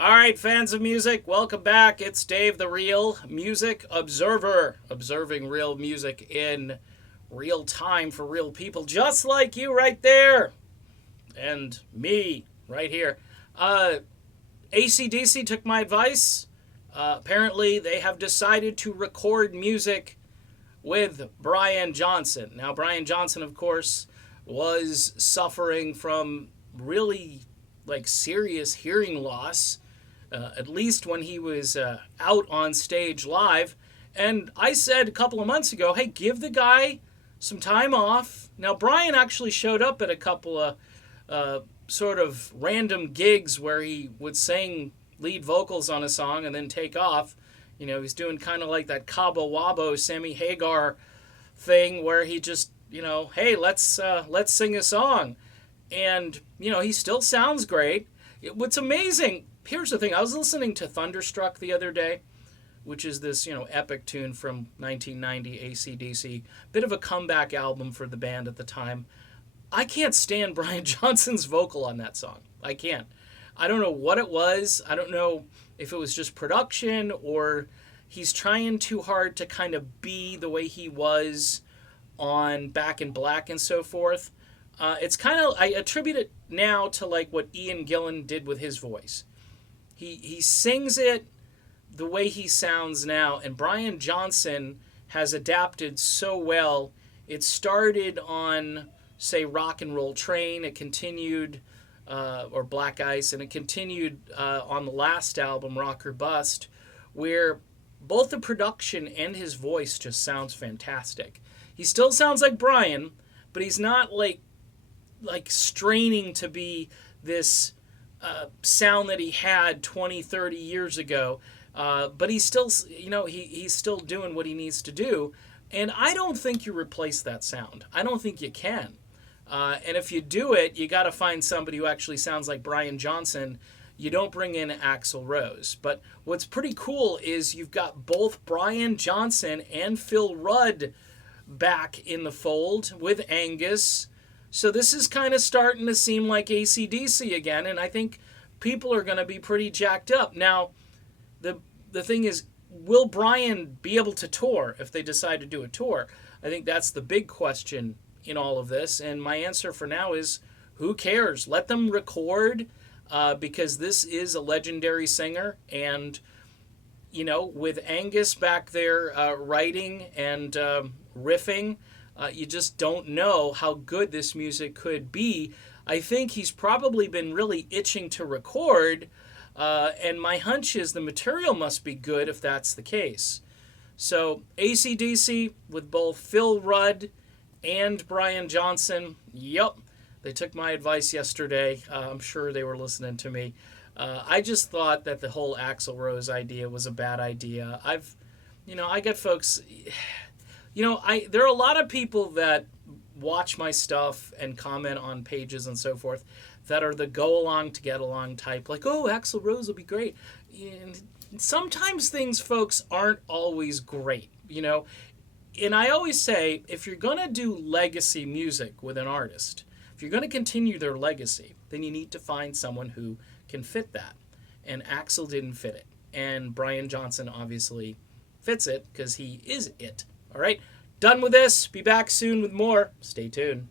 All right, fans of music, welcome back. It's Dave, the Real Music Observer, observing real music in real time for real people, just like you right there, and me right here. ACDC took my advice. Apparently, they have decided to record music with Brian Johnson. Now, Brian Johnson, of course, was suffering from really serious hearing loss, at least when he was out on stage live. And I said a couple of months ago, hey, give the guy some time off. Now, Brian actually showed up at a couple of sort of random gigs where he would sing lead vocals on a song and then take off. You know, he's doing kind of like that Cabo Wabo, Sammy Hagar thing where he just, hey, let's sing a song. And, he still sounds great. What's amazing, here's the thing. I was listening to Thunderstruck the other day, which is this, epic tune from 1990, ACDC. Bit of a comeback album for the band at the time. I can't stand Brian Johnson's vocal on that song. I can't. I don't know what it was. I don't know if it was just production or he's trying too hard to kind of be the way he was on Back in Black and so forth. It's kind of, I attribute it now to like what Ian Gillan did with his voice. He sings it the way he sounds now, and Brian Johnson has adapted so well. It started on, say, Rock and Roll Train. It continued, or Black Ice, and it continued on the last album, Rock or Bust, where both the production and his voice just sounds fantastic. He still sounds like Brian, but he's not like straining to be this sound that he had 20, 30 years ago. But he's still, he's still doing what he needs to do. And I don't think you replace that sound. I don't think you can. And if you do it, you got to find somebody who actually sounds like Brian Johnson. You don't bring in Axl Rose. But what's pretty cool is you've got both Brian Johnson and Phil Rudd back in the fold with Angus. So this is kind of starting to seem like ACDC again, and I think people are going to be pretty jacked up. Now, the thing is, will Brian be able to tour if they decide to do a tour? I think that's the big question in all of this, and my answer for now is, who cares? Let them record, because this is a legendary singer, and, with Angus back there writing and riffing, you just don't know how good this music could be. I think he's probably been really itching to record, and my hunch is the material must be good if that's the case. So ACDC with both Phil Rudd and Brian Johnson, yep, they took my advice yesterday. I'm sure they were listening to me. I just thought that the whole Axl Rose idea was a bad idea. I got folks... there are a lot of people that watch my stuff and comment on pages and so forth that are the go along to get along type, like, oh, Axl Rose will be great. And sometimes things, folks, aren't always great, And I always say, if you're going to do legacy music with an artist, if you're going to continue their legacy, then you need to find someone who can fit that. And Axl didn't fit it. And Brian Johnson obviously fits it because he is it. All right, done with this. Be back soon with more. Stay tuned.